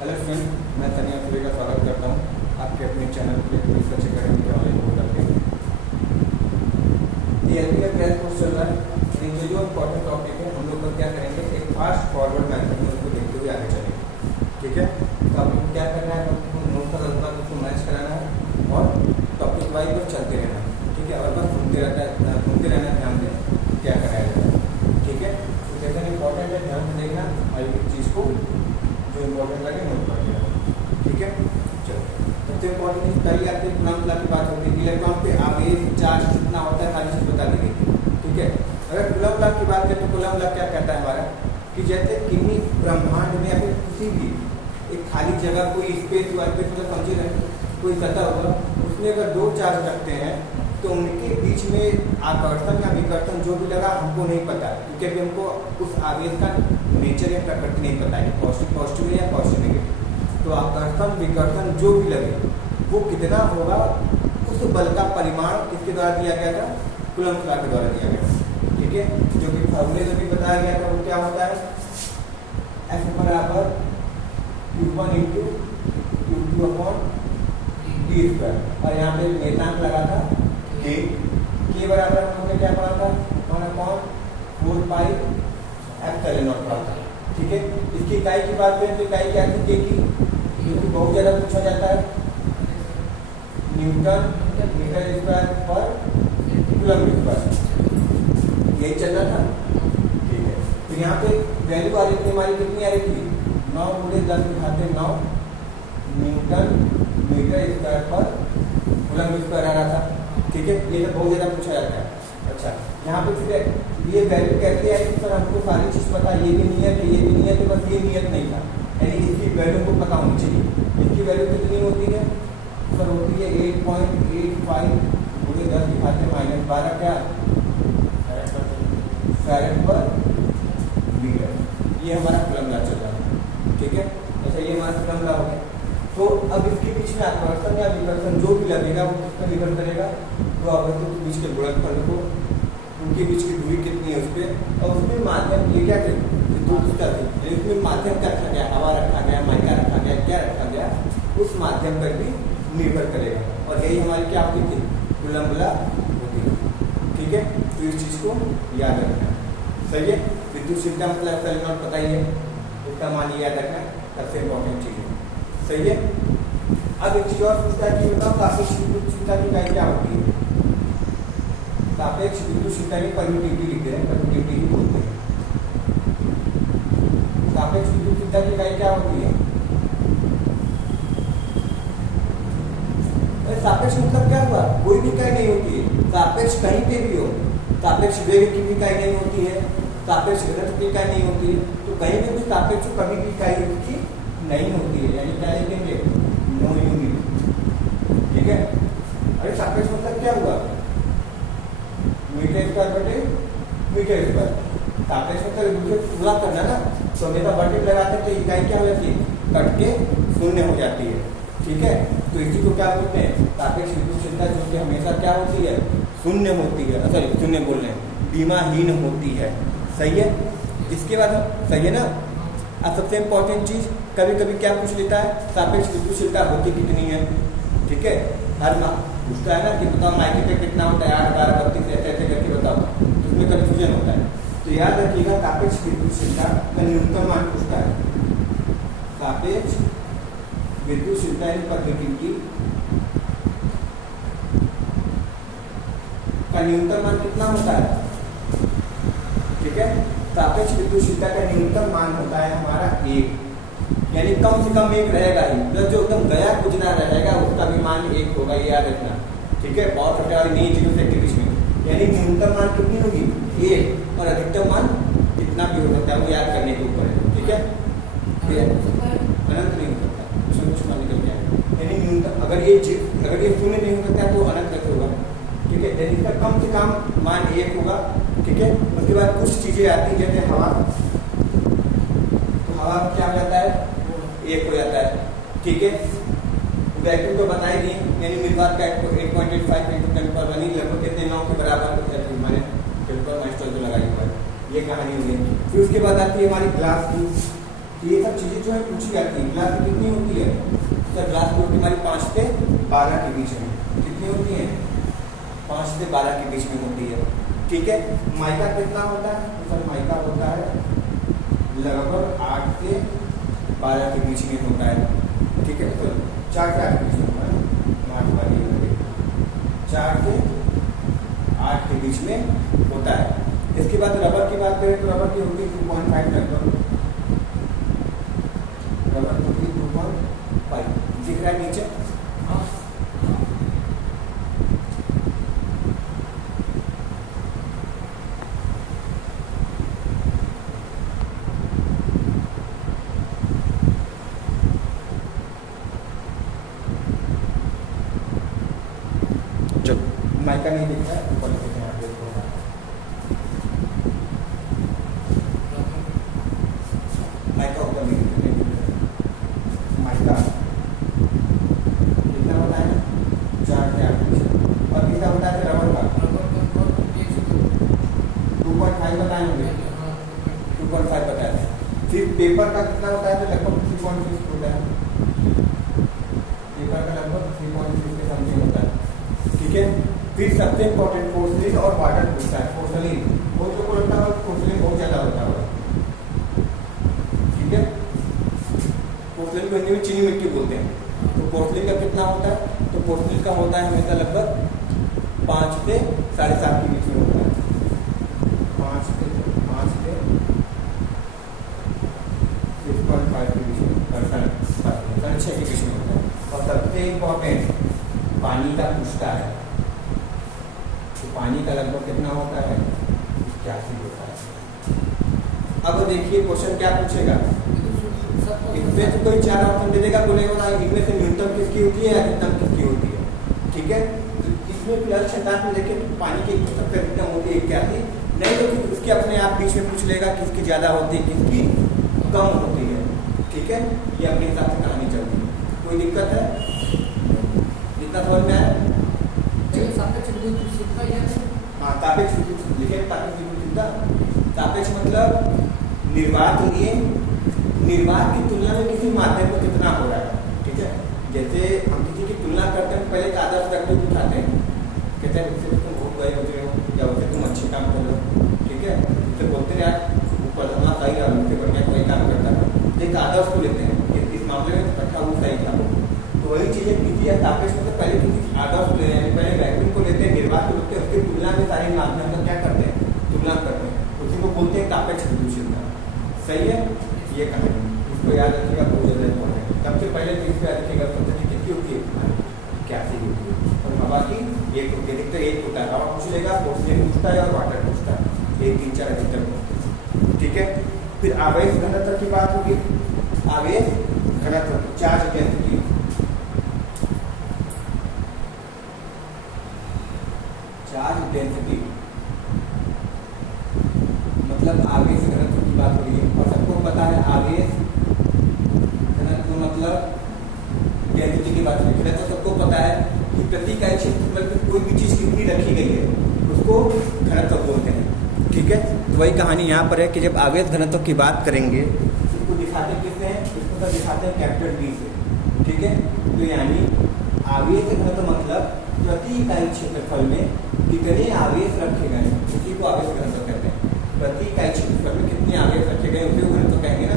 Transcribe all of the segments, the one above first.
Hello friend, मैं तनिया सूर्य का स्वागत करता हूँ आपके अपने चैनल पे पुलिस सर्च अकेडमी के ऑनलाइन पोर्टल पे। ये एलपीआर क्रैश कोर्स चल रहा है। जो इम्पोर्टेंट टॉपिक है हम लोग को क्या करेंगे, एक फास्ट फॉरवर्ड मेथड में उसको देखते हुए आगे चलेंगे। ठीक है, तो आप लोग क्या करना है, आपको नोट का लगभग उसको मैच कराना है और टॉपिक वाइज पर चलते रहना है। ठीक है, और बस सुनते रहना है, ध्यान दें क्या कराया जाता है। ठीक है, तो जैसा इम्पोर्टेंट है ध्यान से देखना और एक चीज़ को जो इम्पोर्टेंट लगे नोट कर लिया। ठीक है, चलो सबसे इम्पोर्टेंट चीज़ पहले आपके कुलम्ब लॉ की बात होती है। इलेक्ट्रॉन पे आवेश चार्ज कितना होता है सारी चीज़ बता दी गई थी। ठीक है, अगर कुलम्ब लॉ की बात करें तो कुलम्ब लॉ क्या कहता है हमारा कि जैसे किसी ब्रह्मांड में या फिर किसी भी एक खाली जगह कोई स्पेस हुआ, मतलब समझे रहे कोई सतह हुआ, उसमें अगर दो चार्ज रखते हैं तो उनके बीच में आकर्षण या विकर्षण जो भी लगा हमको नहीं पता, क्योंकि अभी हमको उस आवेश का नेचर या प्रकृति नहीं पता है, पॉजिटिव है या पॉजिटिव नेगेटिव। तो आकर्षण विकर्षण जो भी लगे वो कितना होगा, उस बल का परिमाण किसके द्वारा दिया गया था, कुलम्ब लॉ के द्वारा दिया गया। ठीक है, जो कि फॉर्मूले में भी बताया गया था वो क्या होता है, F बराबर Q1 into Q2 upon T square, और यहाँ पे नियतांक लगा था के बराबर हमने क्या पढ़ा था 1/4 पाई एप्सिलॉन नॉट पढ़ा था। ठीक है, इसकी इकाई की बात करें तो इकाई क्या थी, के की, क्योंकि बहुत ज़्यादा पूछा जाता है, न्यूटन मीटर स्क्वायर पर कूलम्ब स्क्वायर, यही चल रहा था। ठीक है, तो यहाँ पे वैल्यू आ रही थी हमारी, कितनी आ रही थी 9 × 10⁻9 न्यूटन मीटर स्क्वायर पर कूलम्ब स्क्वायर आ रहा था। ठीक है, ये तो बहुत ज़्यादा पूछा जाता है। अच्छा, यहाँ पे फिर ये वैल्यू कैसे आई कि सर हमको सारी चीज़ पता, ये भी नियत है, ये भी नियत है, बस ये नियत नहीं था, यानी इसकी वैल्यू को पता होनी चाहिए। इसकी वैल्यू कितनी होती है सर, होती है 8.85 × 10⁻−12 क्या फैरेड पर मीटर। ये हमारा कूलम्ब लॉ चल रहा है। ठीक है, अच्छा ये हमारा कूलम्ब लॉ हो गया। तो अब इसके बीच में आकर्षण या विकर्षण जो भी लगेगा वो किस पर निर्भर करेगा, तो आवर्तों के बीच के गुणनफल को, उनके बीच की दूरी कितनी है उस पर, और उसमें माध्यम ये क्या करें, इसमें माध्यम क्या रखा गया, हवा रखा गया, माइका रखा गया, क्या रखा गया, उस माध्यम पर भी निर्भर करेगा। और यही हमारी क्या होती थी, कूलम्ब लॉ होती है। ठीक है, तो इस चीज़ को याद रखना सही है। विद्युतशीलता मतलब एप्सिलॉन नॉट पता ही है, उसका मान याद रखना सबसे इम्पोर्टेंट चीज़ है। सही है। अब एक चीज और पूछता है कि बताओ सापेक्ष विद्युतशीलता की इकाई क्या होती है। सापेक्ष विद्युतशीलता की परमिटिविटी लिखते हैं, परमिटिविटी ही बोलते हैं। सापेक्ष विद्युतशीलता की इकाई क्या होती है, सापेक्ष मतलब क्या हुआ, कोई भी इकाई नहीं होती है। सापेक्ष कहीं पे भी हो, सापेक्ष वेग की भी इकाई नहीं होती है, सापेक्ष घनत्व की इकाई नहीं होती है, तो कहीं पे भी सापेक्ष कभी भी इकाई उसकी नहीं होती है, यानी क्या लिखेंगे, नो यूनिट। ठीक है, अरे सापेक्ष मतलब क्या हुआ, मीटर स्क्वायर बटे मीटर स्क्वायर। सापेक्ष मतलब दूसरे पूरा करना ना, तो हमेशा बटे लगाते हैं तो इकाई क्या हो जाती है, कट के शून्य हो जाती है। ठीक है, तो इसी को क्या बोलते हैं, सापेक्ष विद्युतशीलता, जो कि हमेशा क्या होती है, शून्य होती है, सॉरी शून्य बोल रहे हैं, बीमाहीन होती है। सही है, इसके बाद सही है ना। अब सबसे इम्पोर्टेंट चीज, कभी कभी क्या पूछ लेता है, सापेक्ष विद्युतशीलता होती कितनी है। ठीक है, हर माह पूछता है ना कि बताओ माइके पे कितना होता है, 8, 12, 32 ऐसे करके बताओ, तो उसमें कन्फ्यूजन होता है। तो याद रखिएगा, सापेक्ष विद्युतशीलता का न्यूनतम मान पूछता है। सापेक्ष विद्युतशीलता परमिटिविटी का न्यूनतम मान कितना होता है। ठीक है, सापेक्ष विद्युतशीलता का न्यूनतम मान होता है हमारा 1, यानी कम से कम 1 रहेगा ही, जो एकदम गया गुजरा रहेगा उसका भी मान 1 होगा, ये याद रखना। ठीक है, बहुत छोटे वाली नहीं, 0 से 1 के बीच में, यानी न्यूनतम मान कितनी होगी 1, और अधिकतम मान कितना भी हो सकता है, वो याद करने के ऊपर है। ठीक है, अनंत नहीं हो सकता, उसमें कुछ मान निकल गया, यानी न्यूनतम अगर ये शून्य नहीं हो सकता तो अनंत तक होगा। ठीक है, यानी इसका कम से कम मान 1 होगा। ठीक है, उसके बाद कुछ चीजें आती हैं जैसे हवा, तो हवा क्या हो जाता है, 1 हो जाता है। ठीक है, वैक्यूम तो बता ही दी, यानी निर्वात का 8.85 × 10⁻⁻⁰ लगभग कितने 9 के बराबर मैंने 10⁻⁻12 लगाई हुआ है, ये कहानी हुई है। फिर उसके बाद आती है हमारी ग्लास की, तो ये सब चीज़ें जो है पूछी जाती है। ग्लास की कितनी होती है? तो ग्लास की होती है हमारी 5 से 12 के बीच में। कितनी होती है? 5 से 12 के बीच में होती है। ठीक है। माइका कितना होता है? तो सर माइका होता है लगभग 8 से 12 के बीच में होता है। ठीक है। तो 4 से 8 के बीच में होता है। 4 से 8 के बीच में होता है। इसके बाद रबर की बात करें तो रबर की होगी 2.5 लगभग। रबर होगी 2.5। दिख रहा है नीचे? हाँ। चलो माइका नहीं दिख रहा है, ऊपर दिख रहा है। माइका ऊपर नहीं दिख रहा है। माइका कितना होता है? 4 से 8 और कितना होता है रबर का? 2.5 बताए होंगे। 2.5 बताया था। फिर पेपर का कितना होता है? तो लगभग 3.6 होता है। पेपर का लगभग 3.6 के समथिंग होता है। ठीक है। फिर सबसे इम्पोर्टेंट पोर्सलिन और वाटर पूछता है। पोर्सलिन बहुत लोगों को लगता है पोर्सलिन बहुत ज़्यादा होता है। ठीक है। पोर्सलिन को हिंदी में चीनी मिट्टी बोलते हैं। तो पोर्सलिन का कितना होता है? तो पोर्सलिन का होता है हमेशा लगभग 5 से 7.5 के बीच में होता है। 5 से 6.5 के बीच में, 6 के बीच में होता है। और सबसे इम्पोर्टेंट पानी का पूछता है। तो पानी का लगभग कितना होता है? 81 होता है। अब देखिए क्वेश्चन क्या पूछेगा। इसमें तो कोई 4 ऑप्शन दे देगा, बोलेगा इनमें से न्यूनतम किसकी होती है, अधिकतम किसकी होती है। ठीक है। तो इसमें प्लस शतांश में देखें तो पानी की सबसे अधिकतम होती है 81। नहीं तो फिर उसके अपने आप बीच में पूछ लेगा किसकी ज़्यादा होती है, किसकी कम होती है। ठीक है। ये अपने हिसाब से कहानी चलती है। कोई दिक्कत है? इतना समझ में आया? हाँ, सापेक्ष लिखे। सापेक्ष मतलब निर्वात लिए निर्वात की तुलना में किसी माध्यम को कितना हो रहा है। ठीक है। जैसे हम किसी की तुलना करते हैं पहले एक आदर्श व्यक्ति को उठाते हैं, कहते हैं उससे तुम बहुत गए गुजरे हो या उससे तुम अच्छे काम कर लो। ठीक है। उससे बोलते हैं यार ऊपर धमा सही रहा, उससे बढ़िया कोई काम करता है। एक आदर्श को लेते हैं, इस मामले में तो अच्छा वो सही था। तो वही चीज़ें किसी या सापेक्ष मतलब पहले किसी आदर्श ले रहे हैं, पहले वैक्यूम को लेते हैं, निर्वात को लेते हैं, उसकी तुलना में सारे माध्यम का क्या करते हैं? तुलना करते हैं। उसी को बोलते हैं सापेक्ष विदूषकता। सही है। ये कहानी इसको याद रखिएगा, बहुत ज़्यादा इम्पोर्टेंट है। सबसे पहले तो इसको याद रखिएगा सबसे कितनी होती है, क्या सी होती है। और हवा की एक होती है, अधिकतर एक होता है। हवा पूछ लेगा, पोर्सलिन पूछता है और वाटर पूछता है। 1, 3, 4 अधिकतर पूछते हैं। ठीक है। फिर आवेश घनत्व की बात होगी। आवेश घनत्व, चार्ज डेंसिटी। चार्ज डेंसिटी मतलब आवेश घनत्व की बात हो रही है। और सबको पता है आवेश घनत्व मतलब डेंसिटी की बात हो रही है। तो सबको पता है कि प्रति इकाई क्षेत्रफल में कोई भी चीज़ कितनी रखी गई है उसको घनत्व बोलते हैं। ठीक है। तो वही कहानी यहाँ पर है कि जब आवेश घनत्व की बात करेंगे इसको दिखाते हैं किससे हैं? इसको तो दिखाते हैं कैपिटल डी से। ठीक है। तो यानी आवेश घनत्व मतलब प्रति इकाई क्षेत्रफल में कितने आवेश रखे गए हैं, उसी को आवेश घनत्व कहते हैं। प्रति इकाई क्षेत्रफल में कितने आवेश रखे गए उसी को घनत्व कहेंगे ना।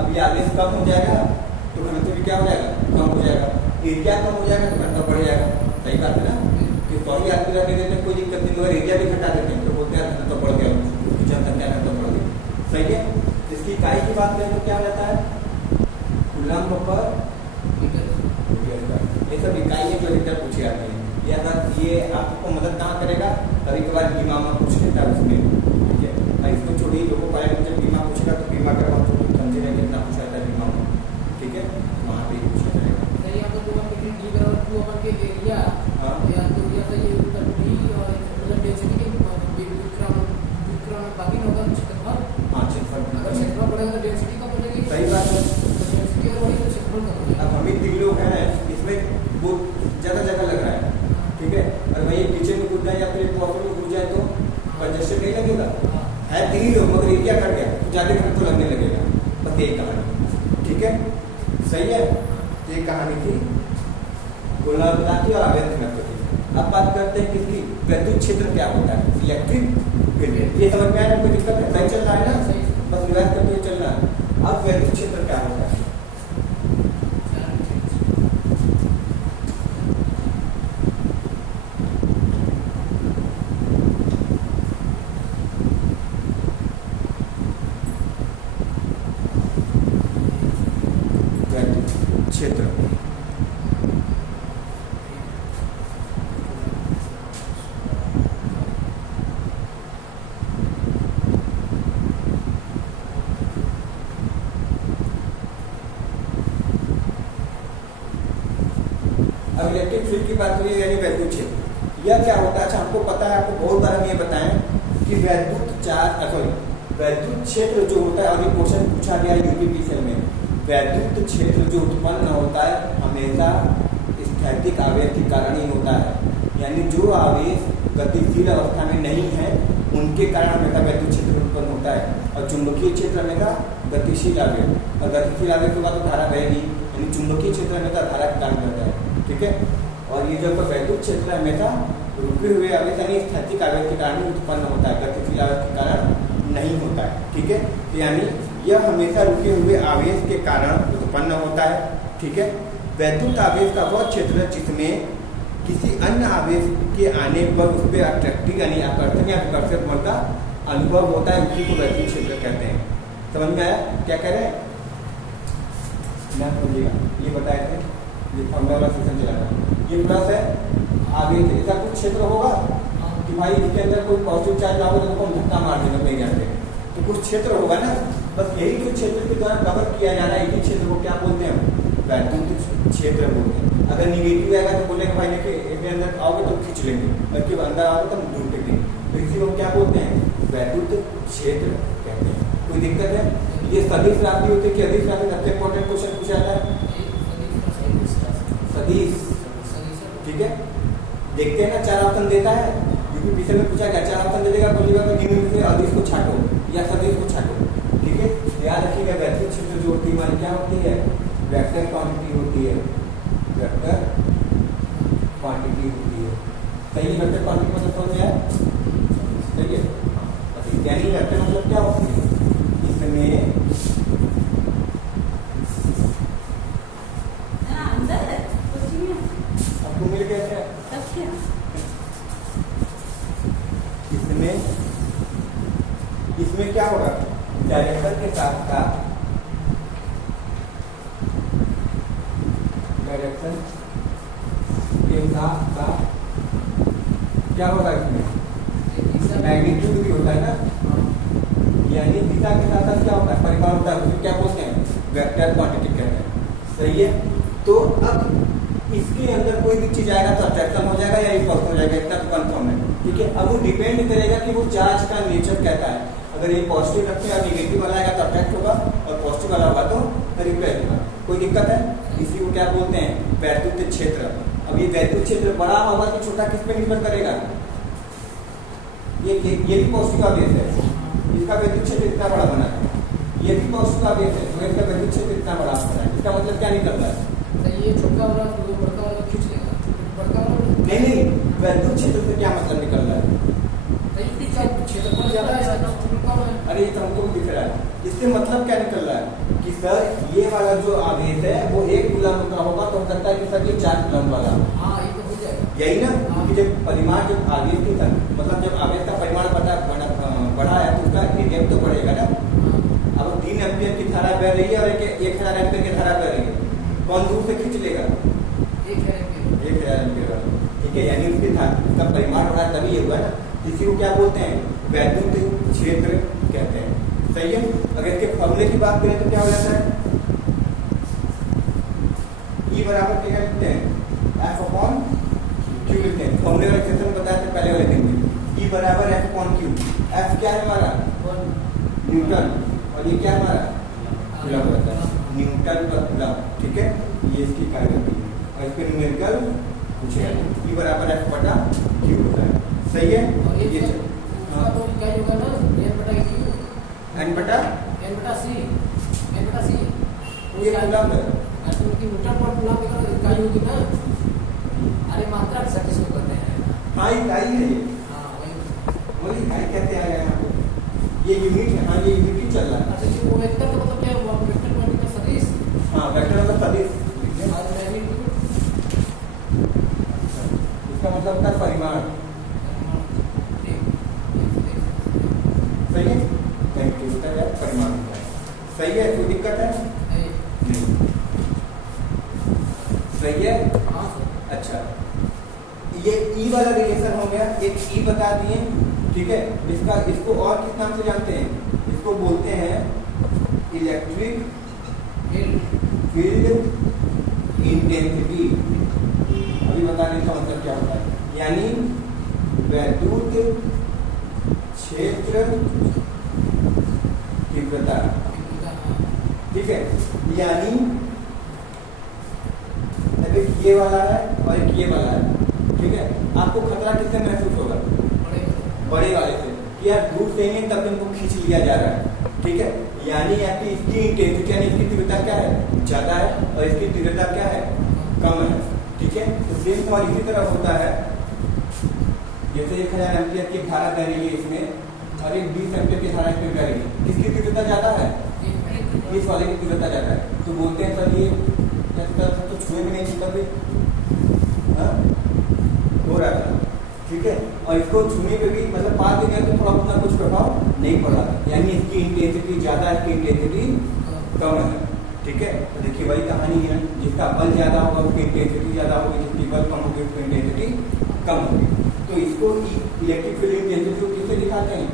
अब ये आवेश कम हो जाएगा तो घनत्व भी क्या हो जाएगा? कम हो जाएगा। एरिया कम हो जाएगा तो घनत्व बढ़ जाएगा। सही बात है ना। कि 100 आदमी रख देते हैं कोई दिक्कत नहीं, मगर एरिया भी घटा देते हैं तो बोलते हैं घनत्व बढ़ गया, उसकी जनसंख्या घनत्व बढ़ गई। सही है। इसकी इकाई की बात करें तो क्या रहता है? कूलम्ब पर ये सब इकाइयाँ जो अधिकतर पूछी जाती हैं। या अगर ये आपको मदद कहाँ करेगा? कभी कभार बीमा में पूछ लेता है उसमें। ठीक है। और इसको छोड़िए, लोगों को पहले जब बीमा पूछेगा तो बीमा का हम तो समझेगा कितना पूछा जाता है बीमा में। ठीक है। वहाँ पे पूछा जाएगा। हाँ, सही बात है। अब हम ही 3 लोग हैं, इसमें वो ज़्यादा जगह लग रहा है। ठीक है। और वही किचन में कूद जाए या फिर वॉशरूम में कूद जाए तो कंजेस्टेड नहीं लगेगा। है 3 लोग मगर एरिया कट गया। सही है, ये कहानी थी गोलार्ध की और आवेश घनत्व की। अब बात करते हैं किसकी, वैद्युत क्षेत्र क्या होता है, इलेक्ट्रिक फील्ड। ये समझ में आया, कोई दिक्कत है, सही चल रहा है ना, बस रिवाइज करते हुए चलना। अब वैद्युत क्षेत्र क्या होता है, क्षेत्र अब इलेक्ट्रिक फील्ड की बात हुई, यानी वैद्युत क्षेत्र। यह क्या होता है, अच्छा हमको पता है, आपको बहुत बार हम ये बताएं कि वैद्युत क्षेत्र जो होता है, और ये क्वेश्चन पूछा गया यूपीपीसीएल में, वैद्युत क्षेत्र जो उत्पन्न होता है हमेशा स्थैतिक आवेश के कारण ही होता है, यानी जो आवेश गतिशील अवस्था में नहीं है उनके कारण हमेशा वैद्युत क्षेत्र उत्पन्न होता है। और चुंबकीय क्षेत्र हमेशा गतिशील आवेश, और गतिशील आवेश होगा तो धारा बहेगी, यानी चुंबकीय क्षेत्र हमेशा धारा के कारण रहता है, ठीक है। और ये जो वैद्युत क्षेत्र हमेशा रुके हुए आवेश यानी स्थैतिक आवेश के कारण उत्पन्न होता है, गतिशील आवेश के कारण नहीं होता है, ठीक है। तो यानी यह हमेशा रुके हुए आवेश के कारण उत्पन्न होता है, ठीक है। वैद्युत आवेश का वह क्षेत्र जिसमें किसी अन्य आवेश के आने पर उस पर अट्रैक्टिव यानी आकर्षण या विकर्षक बल का अनुभव होता है, उसी को वैद्युत क्षेत्र कहते हैं। समझ में आया क्या कह रहे हैं, समझिएगा, ये बताए थे, ये फॉर्मूला वाला सेशन चला रहा, ये प्लस है आवेश। ऐसा कुछ क्षेत्र होगा कि भाई इसके अंदर कोई पॉजिटिव चार्ज होगा तो हम धक्का मार देंगे नहीं जाते, तो कुछ क्षेत्र होगा ना, बस यही जो क्षेत्र के द्वारा कवर किया जा रहा है, इसी क्षेत्र को क्या बोलते हैं, वैद्युत क्षेत्र बोलते हैं। अगर निगेटिव आएगा तो बोलेंगे भाई देखिए इसके अंदर आओगे तो खींच लेंगे, बल्कि अंदर आओगे तो हम दूर फेंक देंगे, तो इसी को क्या बोलते हैं, वैद्युत क्षेत्र कहते हैं। कोई दिक्कत है, ये सदिश राशि होती है कि अदिश राशि, सबसे इंपॉर्टेंट क्वेश्चन पूछा जाता है सदिश, ठीक है। देखते हैं ना, 4 ऑप्शन देता है, यूपीपीसीएल में पूछा गया 4 ऑप्शन दे देगा, बोलिएगा कि निम्न से अदिश को छाटो या सदिश को छाटो, ठीक है। याद रखिएगा वैद्युत क्षेत्र जो होती है हमारी क्या होती है, वेक्टर क्वांटिटी होती है, वेक्टर क्वांटिटी होती है, सही है। वेक्टर क्वांटिटी मतलब समझ में आया, सही है। यानी वेक्टर मतलब क्या होती है, इसमें आपको मिल गया क्या, इसमें क्या होगा, डायरेक्टर के साथ साथ डायरेक्शन के साथ क्या होगा, इसमें मैग्नीट्यूड भी होता है ना, यानी दिशा के साथ साथ क्या होता है, परिमाण होता है, उसमें क्या बोलते हैं, वेक्टर क्वांटिटी कहते हैं, सही है। तो अब इसके अंदर कोई भी चीज आएगा तो अट्रैक्शन हो जाएगा या रिपल्सन हो जाएगा, इतना तो कंफर्म है, ठीक है। अब वो डिपेंड करेगा कि वो चार्ज का नेचर कहता है, अगर ये पॉजिटिव रखते हैं और निगेटिव वाला आएगा तो अट्रैक्ट होगा, और पॉजिटिव वाला होगा तो रिपेल होगा, कोई दिक्कत है। इसी को क्या बोलते हैं, वैद्युत क्षेत्र। अब ये वैद्युत क्षेत्र बड़ा होगा कि छोटा, किस पे निर्भर करेगा, ये भी पॉजिटिव आवेश है, इसका वैद्युत क्षेत्र इतना बड़ा बना है, ये भी पॉजिटिव आवेश है, तो इसका वैद्युत क्षेत्र इतना बड़ा बना है, इसका मतलब क्या निकल रहा है, ये छोटा वाला तो बड़का वाला खींच लेगा, बड़का वाला नहीं, वैद्युत क्षेत्र से क्या मतलब निकल रहा है, क्षेत्रफल ज्यादा है, अरे ये तो हमको दिख रहा है, इससे मतलब क्या निकल रहा है कि सर ये वाला जो आवेश है वो 1 कूलम का होगा, तो हो सकता है कि सर ये 4 कूलम वाला, हाँ ये तो हो जाएगा, यही ना, कि जब परिमाण जब आवेश की मतलब जब आवेश का परिमाण बढ़ा है तो उसका एरिया तो बढ़ेगा ना। अब 3 एम्पियर की धारा बह रही है और 1000 एम्पियर की धारा बह रही है, कौन दूर से खींच लेगा, 1000 एम्पियर वाला, ठीक है। यानी उसका परिमाण बढ़ा तभी ये हुआ ना, इसी को क्या बोलते हैं, वैद्युत क्षेत्र कहते हैं, सही है। अगर इसके फॉर्मूले की बात करें तो क्या हो जाता है, E बराबर क्या लिखते हैं, F/Q लिखते हैं, फॉर्मूले वाले सेशन में बताया था पहले वाले दिन में, E बराबर F/Q, F क्या है हमारा न्यूटन, और ये क्या हमारा कूलम होता है, न्यूटन पर कूलम, ठीक है। ये इसकी कार्य होती है, और इस पर न्यूमेरिकल पूछेगा, E बराबर F/Q होता है, सही है। और ये तो क्या होगा ना, N/Q N/C N/C ये कूलम है, सुन कि मीटर पर बुला के इकाई होगी ना। अरे मात्रा के साथ इसको कहते हैं। हाँ इकाई है ये, हाँ वही। इकाई कहते हैं यहाँ पे, ये यूनिट है। हाँ ये यूनिट ही चल रहा है। अच्छा जी वो वेक्टर का मतलब क्या हुआ? वेक्टर क्वांटिटी का सदिश। हाँ वेक्टर मतलब सदिश, और मैग्नीट्यूड इसका मतलब होता है परिमाण। सही है, मैग्नीट्यूड होता है परिमाण होता है। सही है, कोई दिक्कत है? नहीं। सही है। हाँ सर। अच्छा, ये ई वाला रिलेशन हो गया, एक ई बता दिए, ठीक है। इसको और किस नाम से जानते हैं? इसको बोलते हैं इलेक्ट्रिक फील्ड इंटेंसिटी। अभी बताने का मतलब क्या होता है, यानी वैद्युत क्षेत्र तीव्रता, ठीक है। यानी अब ये वाला है और एक ये वाला है, ठीक है। आपको खतरा किससे महसूस होगा? बड़े वाले से, कि यार दूर से ही तब इनको खींच लिया जा रहा है, ठीक है। यानी आपकी इसकी इंटेंसिटी यानी इसकी तीव्रता क्या है? ज्यादा है, और इसकी तीव्रता क्या है? कम है, ठीक है। तो सेम सवाल इसी तरह होता है, जैसे 1000 एम्पियर की धारा बह रही है इसमें और एक 20 एम्पियर की धारा इसमें बह रही है, किसकी तीव्रता ज्यादा है? इस वाले की तीव्रता ज्यादा है। तो बोलते हैं सर ये तो छुए भी नहीं छूता भी हो रहा था, ठीक है। और इसको छूने पे भी मतलब पास भी गया तो थोड़ा उतना कुछ प्रभाव नहीं पड़ा, यानी इसकी इंटेंसिटी ज्यादा है, इसकी इंटेंसिटी कम है, ठीक है। तो देखिए वही कहानी है, जिसका बल ज्यादा होगा उसकी इंटेंसिटी ज्यादा होगी, जिसकी बल कम होगी उसकी इंटेंसिटी कम होगी। तो इसको इलेक्ट्रिक फील्ड इंटेंसिटी को किससे दिखाते हैं?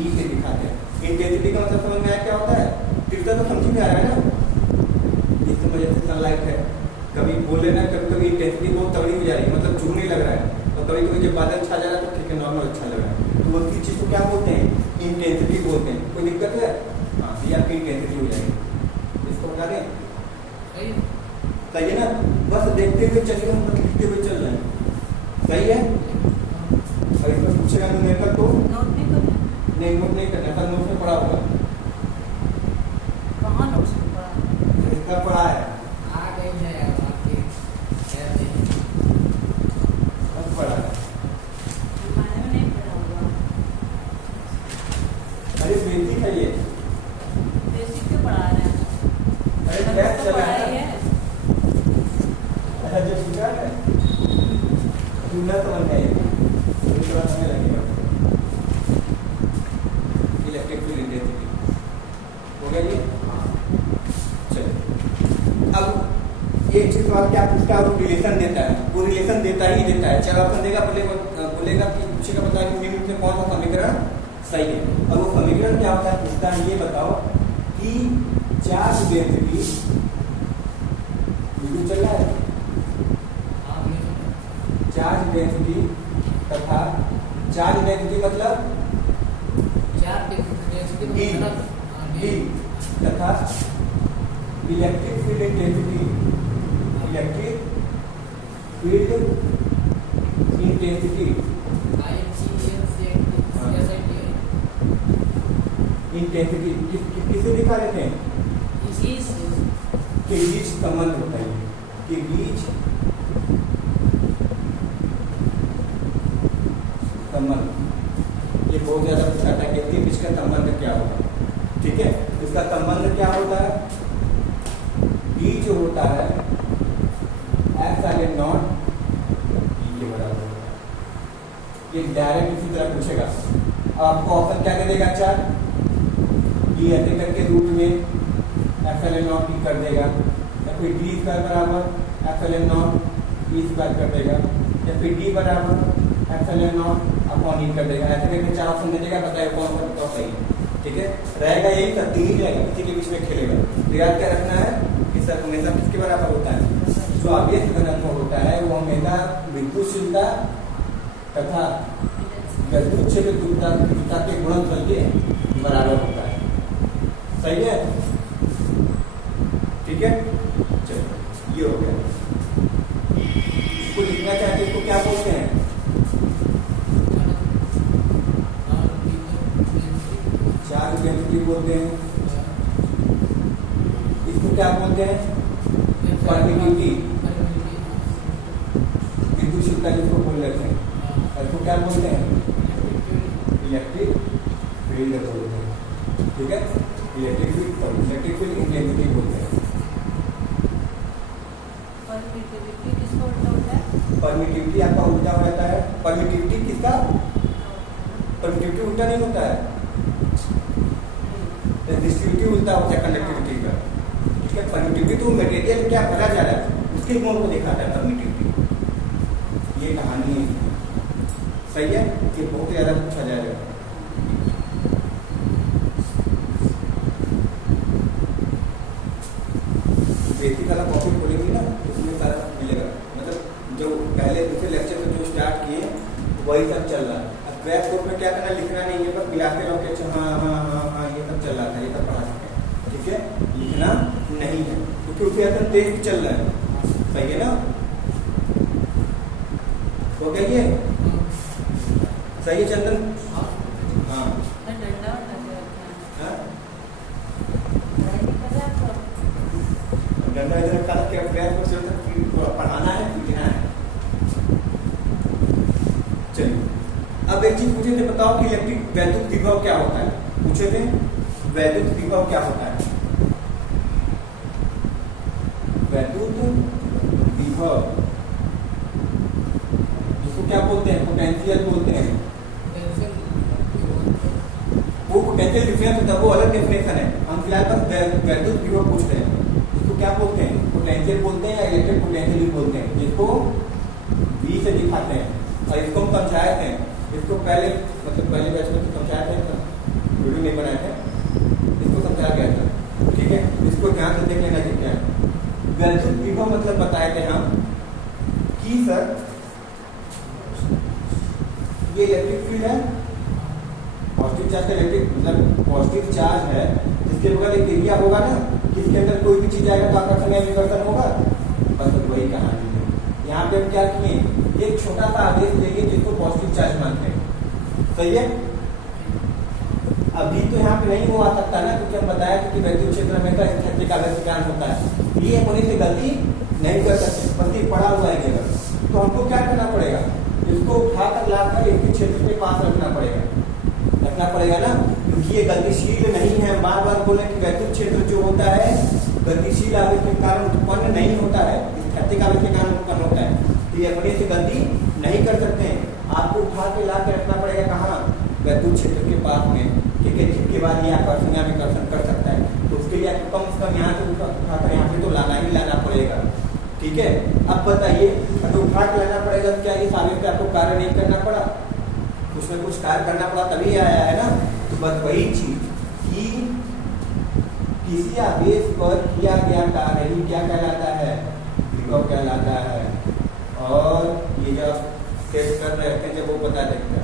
ई से दिखाते हैं। इंटेंसिटी का मतलब समझ में आया क्या होता है? तीव्रता तो समझ में आ रहा है ना, जिस वजह से सनलाइट है, कभी बोले ना कभी इंटेंसिटी बहुत तगड़ी हो जा रही है, मतलब चुभने लग रहा है, और कभी कभी जब बादल छा जा रहा है तो ठीक है नॉर्मल अच्छा लग रहा है, तो उसी चीज को क्या बोलते हैं? इंटेंसिटी बोलते हैं। कोई दिक्कत है? हाँ, ये आपकी इंटेंसिटी हो जाएगी। इसको बता दें, सही है ना। बस देखते हुए चलिए, हम बस लिखते हुए चल रहे हैं, सही है। और इसमें पूछेगा न्यूमेरिकल तो नहीं, नोट नहीं करना, कल नोट में पढ़ा होगा, इसका पढ़ा है, पढ़ा है। अरे बेसिक है ये, अरे मैथ चला है। अच्छा जो सीखा है सुनना तो मन है, थोड़ा समय लगेगा। इलेक्ट्रिक फील्ड इंटेंसिटी हो गया ये। चलो अब एक चीज सवाल क्या पूछता है, वो रिलेशन देता है, वो रिलेशन देता ही देता है। चार ऑप्शन देगा, बोलेगा कि पूछेगा बता कि निम्न में कौन सा समीकरण सही है, और वो समीकरण क्या होता है पूछता है, ये बताओ कि चार्ज डेंसिटी वीडियो चल रहा है, चार्ज डेंसिटी तथा चार्ज डेंसिटी मतलब डी तथा electric field intensity, electric field intensity intensity किसे दिखा रहे थे? के बीच संबंध होता है, के बीच संबंध। ये बहुत ज्यादा पूछा था कि इसके बीच का संबंध क्या होगा, ठीक है। इसका संबंध क्या होता है? D जो होता है एप्सिलॉन नॉट के बराबर होता है। ये डायरेक्ट इसी तरह पूछेगा, आपको ऑप्शन क्या दे देगा? 4 D ऐसे करके रूट में एप्सिलॉन नॉट ई कर देगा, या फिर D स्क्वायर बराबर एप्सिलॉन नॉट ई स्क्वायर कर देगा, या फिर D बराबर एप्सिलॉन नॉट अपॉन ई कर देगा। ऐसे करके 4 ऑप्शन दे देगा, बताइए कौन सा बताओ सही है, ठीक है। रहेगा यही सब, 3 ही रहेगा, किसी के बीच में खेलेगा। तो याद क्या रखना है कि सर हमेशा किसके बराबर होता है? जो आवेश घनत्व होता है वो हमेशा विद्युतशीलता तथा विद्युत क्षेत्र तीव्रता के गुणनफल के बराबर होता है, सही है, ठीक है। चलो ये हो गया। इसको लिखना चाहते हैं, इसको क्या बोलते हैं? चार्ज डेंसिटी बोलते हैं। इसको क्या बोलते हैं? परमिटिविटी, विद्युतशीलता जिसको बोल लेते हैं, और इसको क्या बोलते हैं? इलेक्ट्रिक फील्ड बोलते हैं। ठीक है, इलेक्ट्रिक फील्ड इंटेंसिटी बोलते हैं। परमिटिविटी किसका उल्टा होता है? परमिटिविटी आपका उल्टा हो जाता है। परमिटिविटी किसका? परमिटिविटी उल्टा नहीं होता है, रेजिस्टिविटी उल्टा होता है कंडक्टिविटी का। ठीक है, परमिटिविटी तो मटेरियल क्या भरा जा रहा है उसके गुण को दिखाता है परमिटिविटी। ये कहानी है, सही है। ये बहुत ज्यादा पूछा जाएगा। बेसिक वाला कॉपी खोलेंगे ना, उसमें सारा मिलेगा। मतलब जो पहले दूसरे लेक्चर में जो स्टार्ट किए वही सब चल रहा है। अब क्रैश कोर्स में क्या करना, लिखना नहीं है, बस मिलाते रहो कि अच्छा हाँ हाँ हाँ हाँ ये सब चल रहा था, ये सब पढ़ा सकते हैं। ठीक है, लिखना नहीं है क्योंकि उसके अंदर टेस्ट चल रहा है। सही है ना? हो गया ये? सही है चंदन? हाँ डंडा उठा के रखा है। हाँ? नहीं पता आपको? डंडा इधर रखा है, क्या क्रैश कोर्स पढ़ाना है, लिखना है। चलिए, अब एक चीज पूछे थे, बताओ कि इलेक्ट्रिक वैद्युत विभव क्या होता है? पूछे थे वैद्युत विभव क्या होता है? वैद्युत विभव जिसको क्या बोलते हैं? पोटेंशियल बोलते हैं। वो पोटेंशियल डिफरेंस होता है, वो अलग डेफिनेशन है। हम फिलहाल बस वैद्युत विभव पूछ रहे हैं। इसको क्या बोलते हैं? पोटेंशियल बोलते हैं या इलेक्ट्रिक पोटेंशियल भी बोलते हैं, जिसको V से दिखाते हैं। और इसको हम समझाए थे, इसको पहले मतलब पहले बैच में समझाए थे, वीडियो नहीं बनाए थे, इसको समझाया गया था। ठीक है, इसको ध्यान से देख लेना क्या है। वैद्युत विभव मतलब बताए थे हम कि सर ये इलेक्ट्रिक फील्ड है, पॉजिटिव चार्ज का इलेक्ट्रिक मतलब पॉजिटिव चार्ज है, जिसके बगैर एक एरिया होगा ना, किसके अंदर कोई भी चीज आएगा तो आकर्षण या विकर्षण होगा। बस वही कहानी है। यहाँ पे हम क्या किए, एक छोटा सा आवेश लेंगे जिसको पॉजिटिव चार्ज मानते हैं। सही है? अभी तो यहाँ पे नहीं हुआ सकता ना, क्योंकि हम बताया कि वैद्युत क्षेत्र में का स्थैतिक आवेश के कारण होता है। ये होने से गलती नहीं कर सकते, बल्कि पड़ा हुआ है केवल। तो हमको क्या करना पड़ेगा, इसको उठाकर लाकर एक क्षेत्र के पास रखना पड़ेगा ना, क्योंकि ये गतिशील नहीं है। बार बार बोले कि वैद्युत क्षेत्र जो होता है गतिशील आवेश के कारण उत्पन्न नहीं होता है, स्थैतिक आवेश के कारण उत्पन्न होता है। तो ये अपने से गलती नहीं कर सकते हैं, आपको उठा के ला के रखना पड़ेगा। कहाँ? वैद्युत क्षेत्र के पास में। ठीक है, जिसके बाद ये आकर्षण या विकर्षण कर सकता है। तो उसके लिए आपको कम से कम यहाँ से उठाकर यहाँ पे तो लाना ही लाना पड़ेगा। ठीक है, अब बताइए, अगर उठा के लाना पड़ेगा तो क्या इस आवेश पे आपको कार्य नहीं करना पड़ा? कुछ न कुछ कार्य करना पड़ा, तभी आया है ना। तो बस वही चीज कि किसी आवेश पर किया गया कार्य ही क्या कहलाता है? विभव कहलाता है। और ये जब सेट कर रहे थे, जब वो बता देता है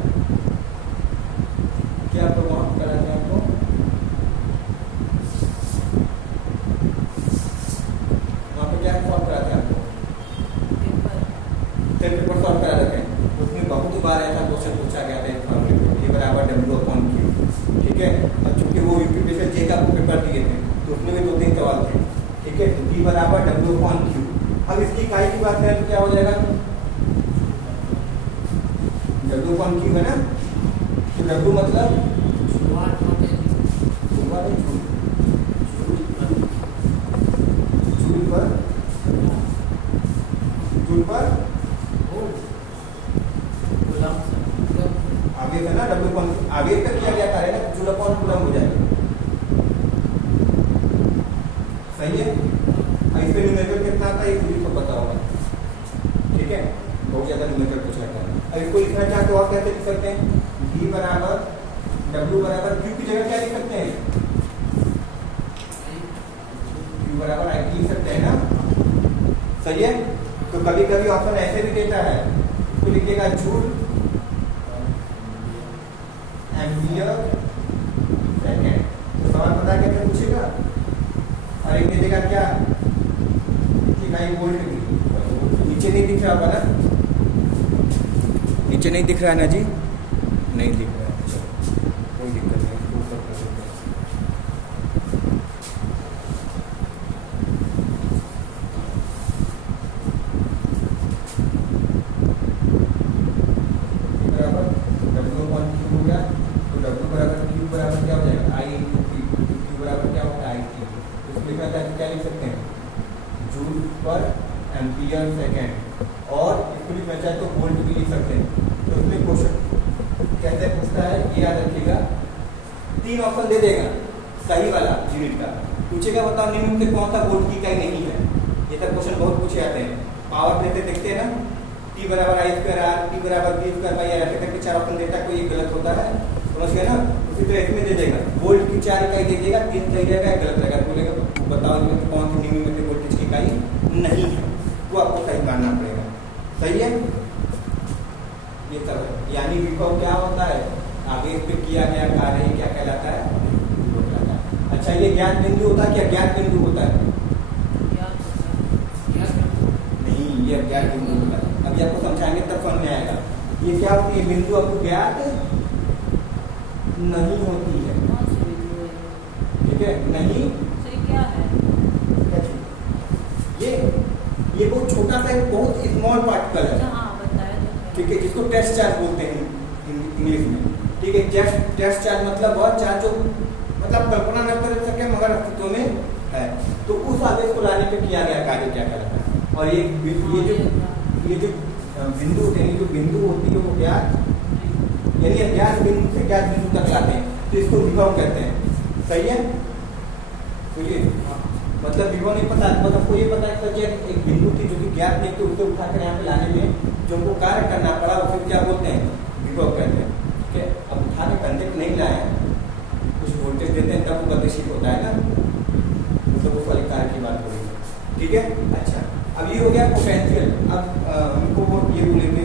क्या तो वहां कराते हैं आपको, वहां पे क्या सॉल्व कराते हैं आपको? पेपर सॉल्व करा देते हैं। उसमें बहुत बार ऐसा क्वेश्चन पूछा गया था, E बराबर W/Q। ठीक है, अब चूंकि वो यूपीपीएससी जे का पेपर दिए थे तो उसमें भी 2-3 सवाल थे। ठीक है, E बराबर W/Q। अब इसकी इकाई की बात करें तो क्या हो जाएगा? W/Q है ना, तो W मतलब जूल पर आगे है ना, आगे का किया गया कार्य ना, जूल/कूलम हो जाएगा। सही है? इस पे न्यूमेरिकल कितना आता है ये मुझे तो पता होगा। ठीक है, बहुत ज्यादा न्यूमेरिकल पूछा था। अब इसको लिखना चाहते हो आप कैसे लिख सकते हैं? V बराबर W बराबर Q की जगह क्या लिख सकते हैं? Q बराबर I लिख सकते हैं ना। सही है? तो कभी कभी ऑप्शन ऐसे भी देता है, तो लिखिएगा जूल एम्पियर सेकेंड। तो सवाल पता कैसे पूछेगा? और एक देगा क्या? इकाई वोल्ट की। नीचे नहीं दिख रहा होगा ना, नीचे नहीं दिख रहा है ना जी, नहीं दिख रहा है, कोई दिक्कत नहीं। पर एम्पियर सेकेंड, और इसको लिखना चाहे तो वोल्ट भी लिख सकते हैं। तो इसमें क्वेश्चन कैसे पूछता है ये याद रखिएगा, 3 ऑप्शन दे देगा सही वाला यूनिट का, पूछेगा बताओ निम्न में कौन सा वोल्ट की इकाई नहीं है। ये तक क्वेश्चन बहुत पूछे जाते हैं। पावर देते देखते हैं ना, T बराबर आई स्क्वायर आर, T बराबर बी स्क्वायर बाई आर, ऐसे करके 4 ऑप्शन देता है, कोई एक गलत होता है, समझ गए ना। उसी तरह इसमें दे देगा वोल्ट की 4 इकाई दे देगा, 3 सही रहेगा, एक गलत रहेगा। बोलेगा तो बताओ इनमें कौन सी निम्न में से वोल्टेज की इकाई नहीं है, वो आपको सही मानना पड़ेगा। सही है, ये सब है। यानी विभव क्या होता है, आगे इस पे किया गया कार्य क्या कहलाता है, विभव कहलाता है। अच्छा, ये ज्ञात बिंदु होता है क्या, ज्ञात बिंदु होता है? नहीं, ये अज्ञात बिंदु होता है। अभी आपको समझाएंगे तब समझ में आएगा। ये क्या होती है, बिंदु आपको ज्ञात नहीं होती है, कौन सी बिंदु है? ठीक है, नहीं। तो ये क्या है? ये बहुत छोटा सा एक बहुत स्मॉल पार्टिकल अच्छा, है, हाँ बताया तो था। ठीक है, जिसको टेस्ट चार्ज बोलते हैं इंग्लिश में, ठीक है। टेस्ट चार्ज मतलब वह चार्ज जो मतलब कल्पना न कर सके मगर अस्तित्व में है, तो उस आवेश को लाने पे किया गया कार्य क्या कहलाता है। और ये जो बिंदु होते हैं, जो बिंदु होती है वो ज्ञात, यानी अज्ञात बिंदु से ज्ञात बिंदु तक लाते हैं, तो इसको विभव कहते हैं। सही है, बोलिए। मतलब विभव नहीं पता, बस आपको ये पता है कि एक बिंदु थी जो कि ज्ञात नहीं थी, उसे उठाकर यहाँ पे लाने में जो हमको कार्य करना पड़ा उसे क्या बोलते हैं, विभव कहते हैं। ठीक है, अब उठा के कंधे पे नहीं लाए, कुछ वोल्टेज देते हैं तब वो गतिशील होता है ना, मतलब उस वाले कार्य की बात करेंगे। ठीक है, अच्छा, अब ये हो गया पोटेंशियल। अब हमको ये बोलेंगे